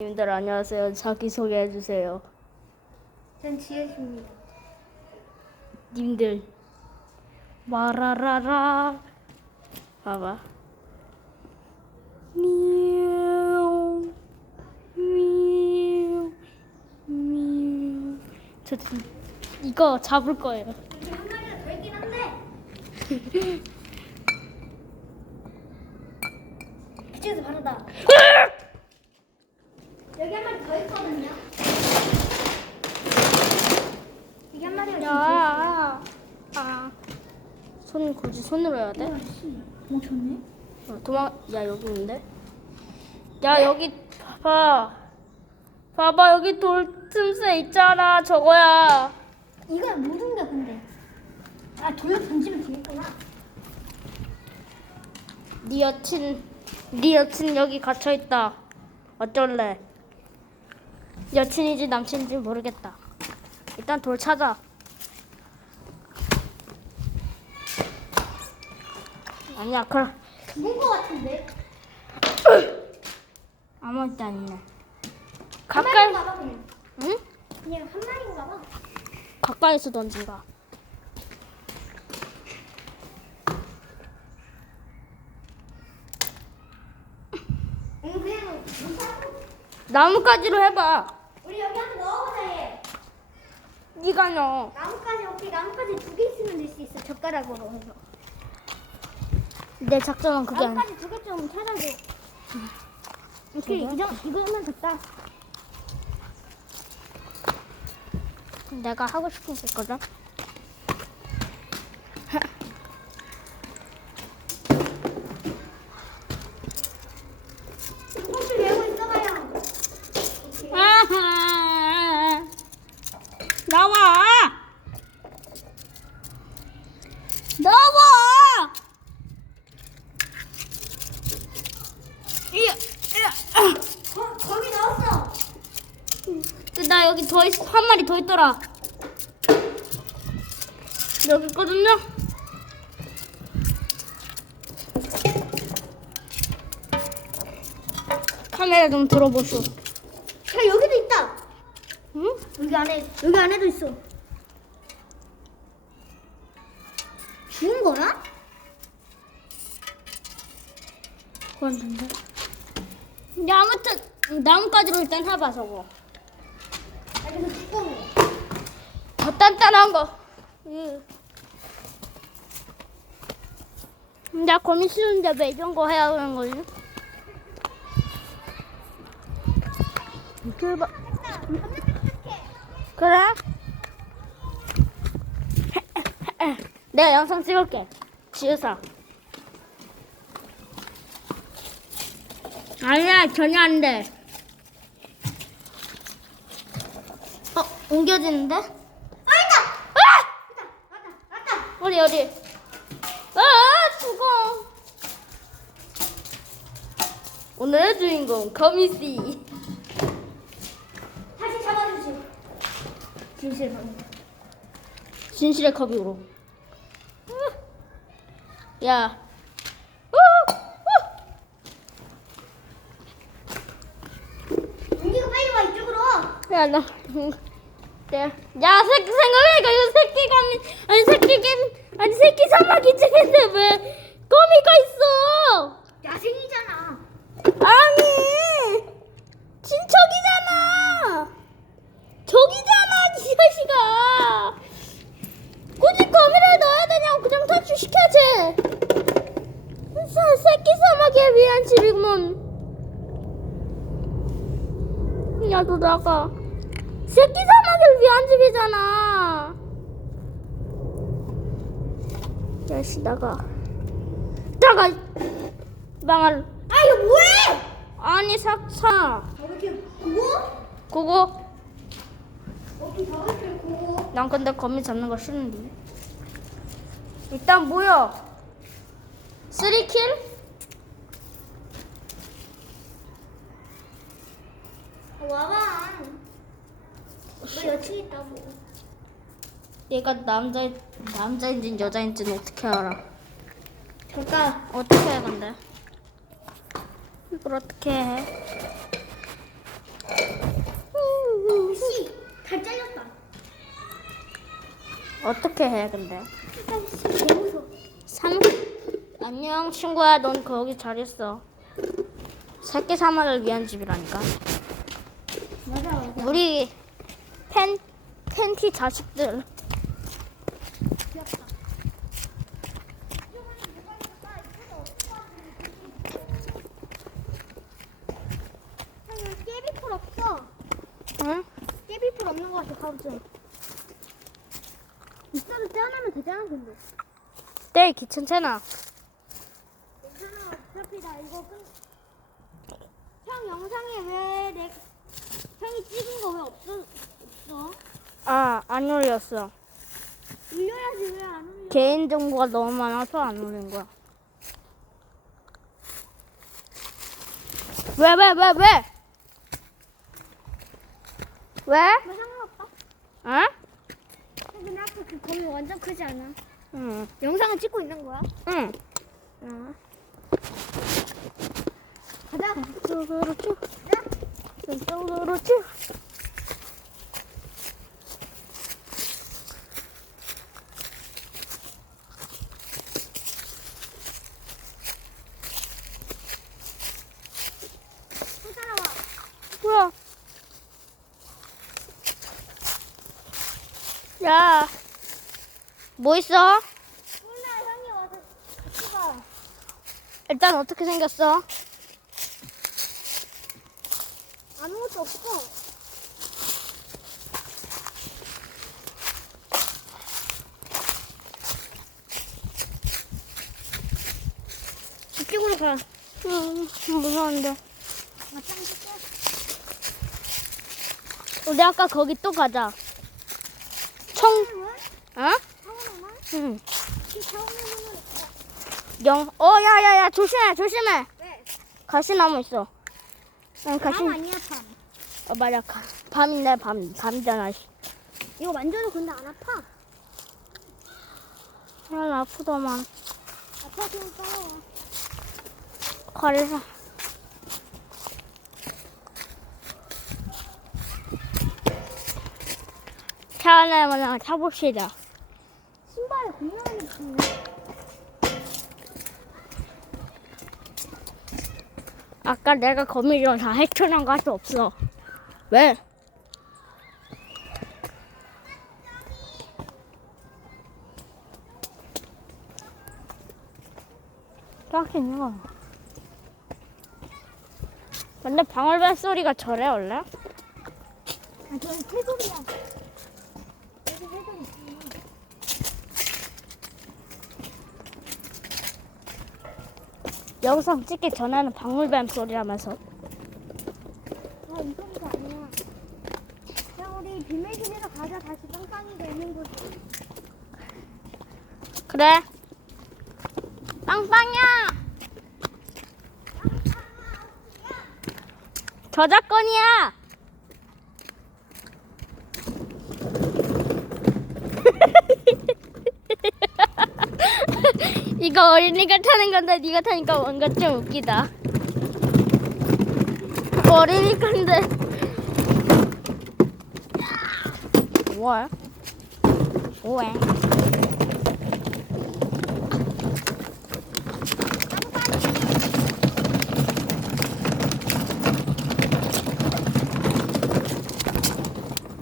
님들 안녕하세요. 자기 소개해 주세요. 전 지혜입니다. 님들 마라라라 봐봐. 미우 미우 미우 저 지금 이거 잡을 거예요. 여기 한 마리가 더 있긴 한데. 그쪽에서 바로다. 더 있거든요. 한 마리가 야, 아, 손 굳이 손으로 해야 돼? 오 좋네. 어, 도망, 야 여기 있는데? 야 여기 봐봐, 봐봐 여기 돌 틈새 있잖아 저거야. 이건 모든 게 근데. 아 돌로 던지면 되겠구나. 네 여친, 네 여친 여기 갇혀 있다. 어쩔래? 여친인지 남친인지 모르겠다. 일단 돌 찾아. 아니야, 그럼 죽은 거 같은데. 아무것도 아니네. 한 가까이, 마리인가 봐 그냥. 응? 그냥 한 마리인가 봐. 가까이서 던진다. 응 그냥 무사고. 나뭇가지로 해봐. 우리 여기 한번 넣어보자 얘. 네가 넣어. 나뭇가지 오케이 나뭇가지 두 개 있으면 될 수 있어 젓가락으로 해서. 내 작전은 그게 아니야. 나뭇가지 두 개 좀 찾아줘. 오케이? 이정 이거면 됐다. 내가 하고 싶은 게 있거든. 혹시 외우고 있어봐요. 아하. 나와. 나와. 이, 거, 거기 넣었어. 나 여기 더 있, 있더라. 여기 있거든요. 카메라 좀 들어보시오. 야 여기도 있다. 응? 여기 안에 여기 안에도 있어. 죽은 거나? 그런데. 야, 아무튼 나뭇가지로 일단 해봐 저거. 여기서 뚜껑. 더 단단한 거. 응. 나 고민 싫은데 왜 이런 거 해야 하는 거지? 그래. 그래? 내가 영상 찍을게. 지우사. 아니야, 전혀 안 돼. 어, 옮겨지는데? 아 있다. 아! 있다. 왔다. 왔다. 어디 어디? 아 죽어. 오늘의 주인공 거미씨. 다시 잡아주세요. 진실 방. 진실의 컵으로. 야. 우! 은기가 빨리 와 이쪽으로. 우! 야 나. 야, 야 새끼 생각해니까 이거 새끼가 아니 아니 새끼 개 아니 새끼 사마귀 중인데 왜 거미가 있어? 야생이잖아. 아니 친척이잖아. 저기잖아 이 자식아. 굳이 거미를 넣어야 되냐고 그냥 탈출시켜야지. 사- 새끼 사마귀에 위한 집이구먼. 야 너 나가. 새끼 사마귀를 위한 집이잖아 야씨 나가 나가 망할 아 이거 뭐해? 아니 삭사 그거? 그거? 난 근데 거미 잡는 거 싫은데 일단 모여 쓰리킬 아, 와봐. 너 여친 있다고. 얘가 남자 남자인지 여자인지는 어떻게 알아? 그러니까 어떻게 해 근데? 이걸 어떻게 해? 씨, 다 잘렸다. 어떻게 해 근데? 아, 삼 안녕 친구야, 넌 거기 잘 있어. 새끼 사마를 위한 집이라니까. 맞아, 맞아. 우리 팬 팬티 자식들. 깨비풀 없는 거 같아 가보자. 있어도 떼어내면 되잖아 근데. 내일 귀찮잖아. 괜찮아 어차피 나 이거 끝. 형 영상에 왜 내 형이 찍은 거 왜 없어 없어? 아 안 올렸어. 올려야지 왜 안 올려? 개인 정보가 너무 많아서 안 올린 거야. 왜 왜 왜 왜? 왜? 뭐 상관없다. 어? 근데 아까 그 거미 완전 크지 않아? 응. 영상을 찍고 있는 거야? 응. 어. 가자. 이쪽으로 쭉. 이쪽으로 쭉. 또 따라와. 뭐야? 야. 뭐 있어? 몰라 형이 와서 같이 가. 일단 어떻게 생겼어? 아무것도 없어. 이쪽으로 가. 음, 무서운데. 우리 아까 거기 또 가자. 청, 왜? 어? 차오르나? 응. 영, 어, 야, 야, 야, 조심해, 조심해. 왜? 가시나무 있어. 응, 가시. 밤 아니야 밤. 어, 맞아. 가, 밤인데, 밤, 밤이잖아. 씨. 이거 만져도 근데 안 아파. 아, 아프더만. 아파도 따라와. 가래서. 차 하나만 타봅시다. 아까 내가 거미줄 다 헤쳐난 것도 없어. 왜? 딱히 있는 거. 근데 방울뱀 소리가 저래 원래? 아 저기 새소리야. 여기 새소리 있지. 영상 찍기 전에는 방울뱀 소리라면서. 아, 이 소리가 아니야. 그냥 우리 비밀집에서 가자. 다시 빵빵이가 있는 곳. 그래. 빵빵이야. 저작권이야. 이거 어린이가 타는 건데 네가 타니까 뭔가 좀 웃기다. 어린이 건데.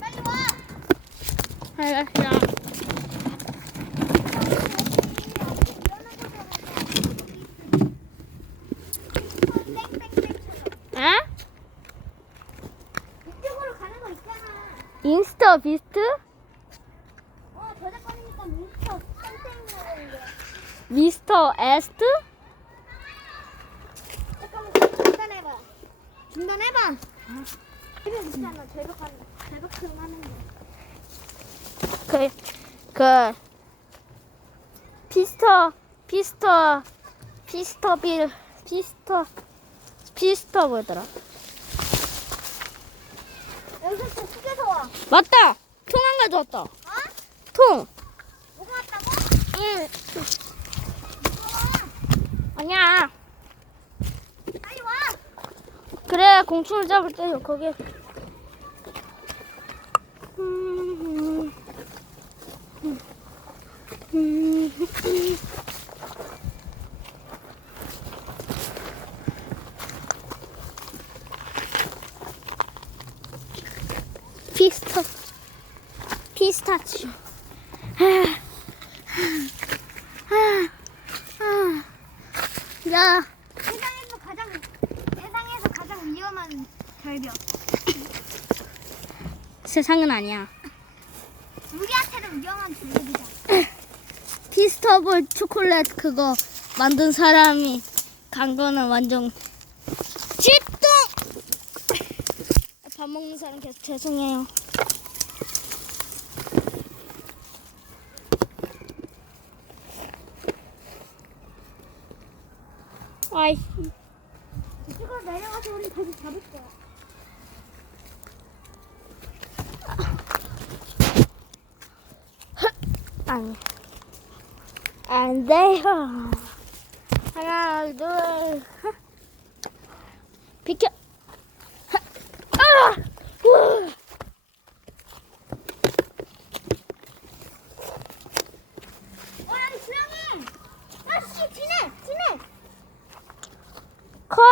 빨리 와. 알겠어. 에? 이쪽으로 가는 거 있잖아. 비스트? 어, 저작권이니까 미스터 선생님이라는데. 미스터 에스트? 잠깐만, 중단해봐. 중단해봐. 이거 있잖아. 절벽 하는 거. 절벽처럼 하는 거. 그, 그, 피스터, 피스터, 피스터 빌, 피스터, 피스터 뭐더라? 여기서 와. 맞다! 통 안 가져왔다. 어? 통! 뭐가 왔다고? 응. 무서워. 아니야. 빨리 와. 그래, 공충을 잡을 때 거기. 음, 음. 피스타 피스타치오. 아, 아, 아. 야, 세상에서 가장 세상에서 가장 위험한 절벽. 세상은 아니야. 우리한테는 위험한 절벽이다. 피스터볼 초콜릿 그거 만든 사람이 간 거는 완전 먹는 사람 계속 죄송해요. 아이, 이쪽으로 내려가서 우리 다시 잡을 거야. 아니. 안 돼요. 하나, 둘, 하. 비켜. 하. 아! 우와. 어, 여기 주영이! 야, 씨, 지네! 지네! 커?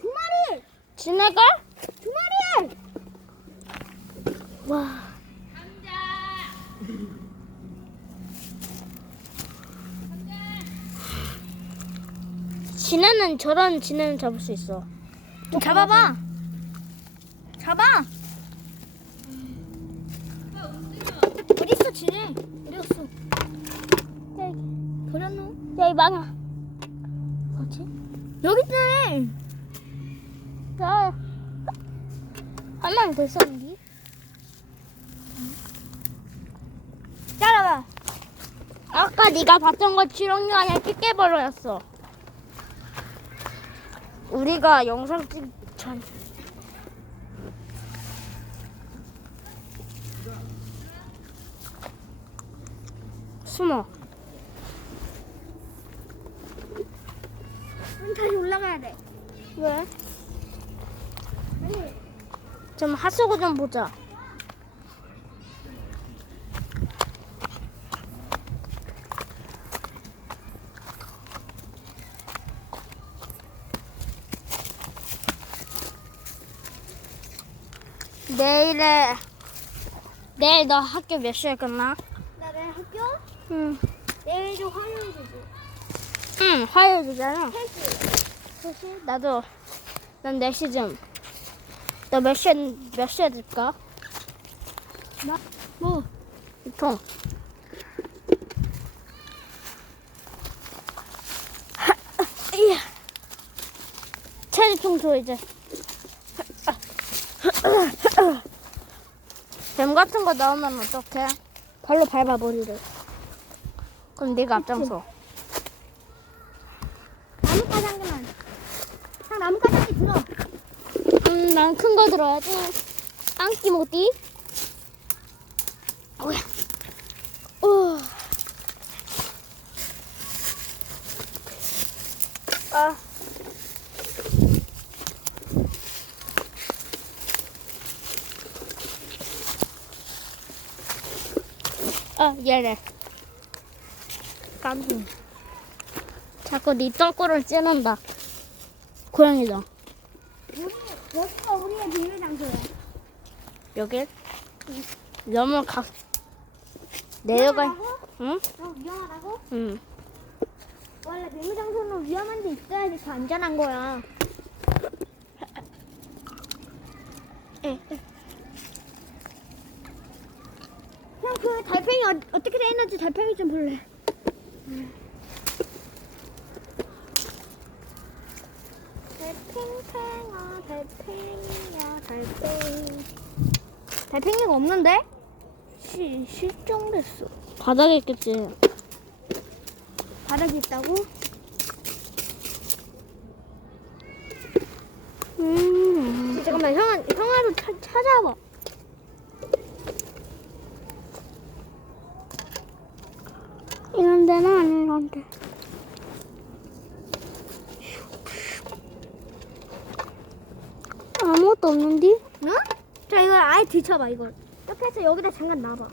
두 마리! 지나가? 두 마리! 와. 지네는 저런 지네는 잡을 수 있어. 잡아봐! 잡아! 어딨어, 지네? 어디 갔어? 여기, 버렸노? 여기 망아. 뭐지? 여기 있네! 야, 더 있었는데? 따라와! 아까 네가 봤던 거 지렁이 아니라 끼깨버려였어. 우리가 영상 찍 전. 숨어. 다시 올라가야 돼. 왜? 좀 하수구 좀 보자. 내일에 내일 너 학교 몇 시에 끝나? 나를 학교? 응, 내일도 화요일이지. 응 화요일이잖아. 3시. 사실 나도 난 4시쯤. 너 몇 시에 몇 시에 들까? 나? 뭐? 통. 이야. 체리 청소 이제. 뱀 같은 거 나오면 어떡해? 발로 밟아 머리를. 그럼 네가 앞장서. 나뭇가지 한 개만. 형 나뭇가지 한 개 들어. 음, 난 큰 거 들어야지. 안기 못디? 뭐야? 오. 아. 아, 얘래. 깜짝. 자꾸 네 똥꼬를 찌른다. 고양이다. 우리, 여기가 우리의 비밀 장소야. 여길? 너무 가 내려가 위험하다고? 응? 어, 위험하다고? 응 원래 비밀 장소는 위험한 데 있어야지 더 안전한 거야. 에, 에. 형, 그 달팽이 어, 어떻게 돼 있는지 달팽이 좀 볼래. 달팽팽아, 달팽이야, 달팽이. 달팽이가 없는데? 시, 실종됐어. 바닥에 있겠지 바닥에 있다고? 음 잠깐만, 형아, 형아도 차, 찾아봐. 이런 데는 아니란데 아무것도 없는데? 응? 자, 이거 아예 뒤쳐봐, 이걸. 옆에서 여기다 잠깐 놔봐.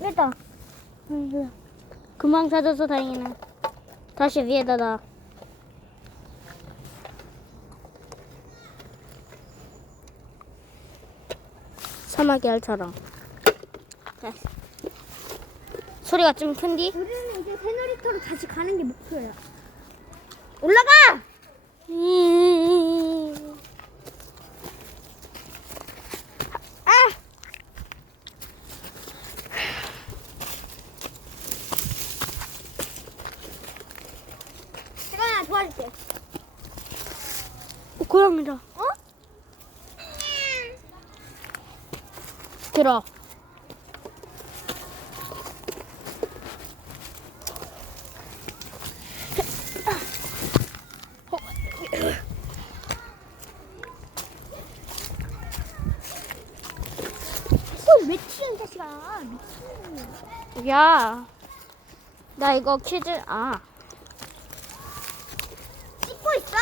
됐다. 응, 금방 찾아서 다행이네. 다시 위에다 놔. 사막의 알처럼. 됐어. 소리가 좀 큰디? 우리는 이제 새놀이터로 다시 가는 게 목표야. 올라가! 음. 아! 잠깐만 도와줄게. 어, 고양이다. 어? 들어. 손왜 치는 자식아? 미친. 야, 나 이거 퀴즈 아, 찍고 있어?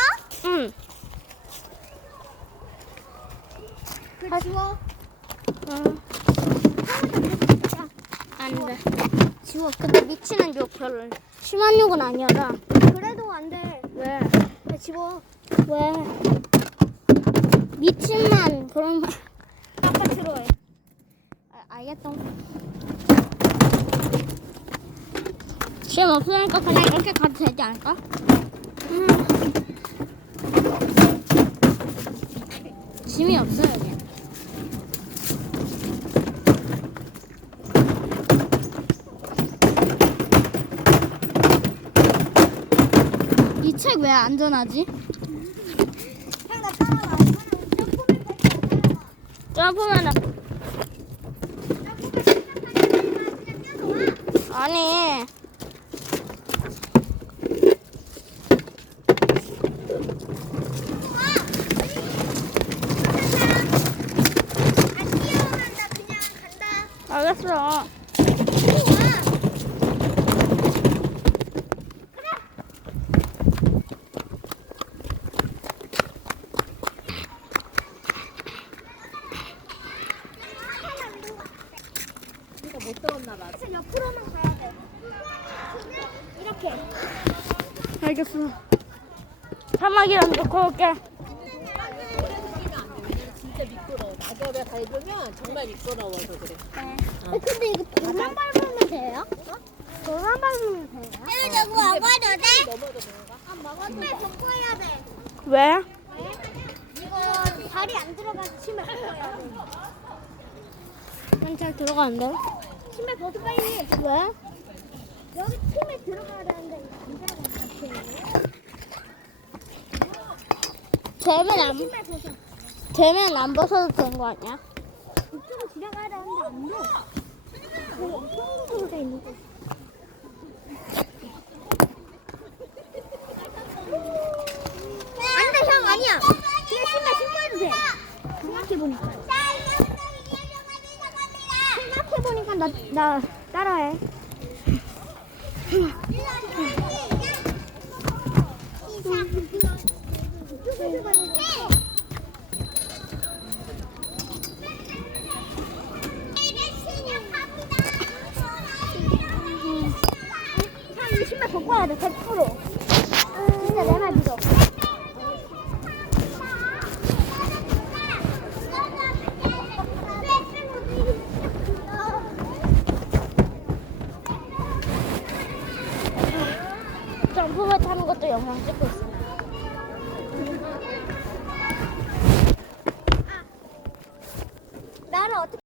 응, 그 지워. 응, 야, 안 돼. 지워. 근데 미치는 욕 별로 심한 욕은 아니어라. 그래도 안 돼. 왜? 야, 지워. 왜? 미친만 그런 말. 아빠 들어해. 아, 알겠다. 시험 없으니까 그냥 이렇게 가도 되지 않을까? 음. 짐이 없어요, 그냥. 이책왜 안전하지? 뛰어와. 아니 안 뛰어오면 나 그냥 간다. 알겠어. 이거 못 들었나 봐. 그래서 옆으로만 가야 돼. 이렇게. 알겠어. 사막이랑 놓고 올게. 진짜 미끄러워. 낙엽에 밟으면 정말 미끄러워서 그래. 어, 근데 이거 돌만 밟으면 돼요? 돌만 밟으면 돼요? 쟤는 저거 먹어도 돼? 넘어도 되는가? 아, 먹어도 돼. 벗어야 돼. 왜? 이거 발이 안 들어가서 신발 벗어야 돼. 난잘 들어가는데. 신발 벗어 빨리. 왜? 여기 팀에 들어가야 되는데 안 들어가. 되면 안 신발 벗어. 되면 안 벗어도 되는 거 아니야? 이쪽으로 지나가야 되는데 안 돼. 여기 엄청 구조돼 있는 거. 안 돼, 형 아니야. 신발 신고 해도 돼. 생각해 보니까. 생각해보니까 나, 나 따라해. 신발 벗고 와야 돼, 100%.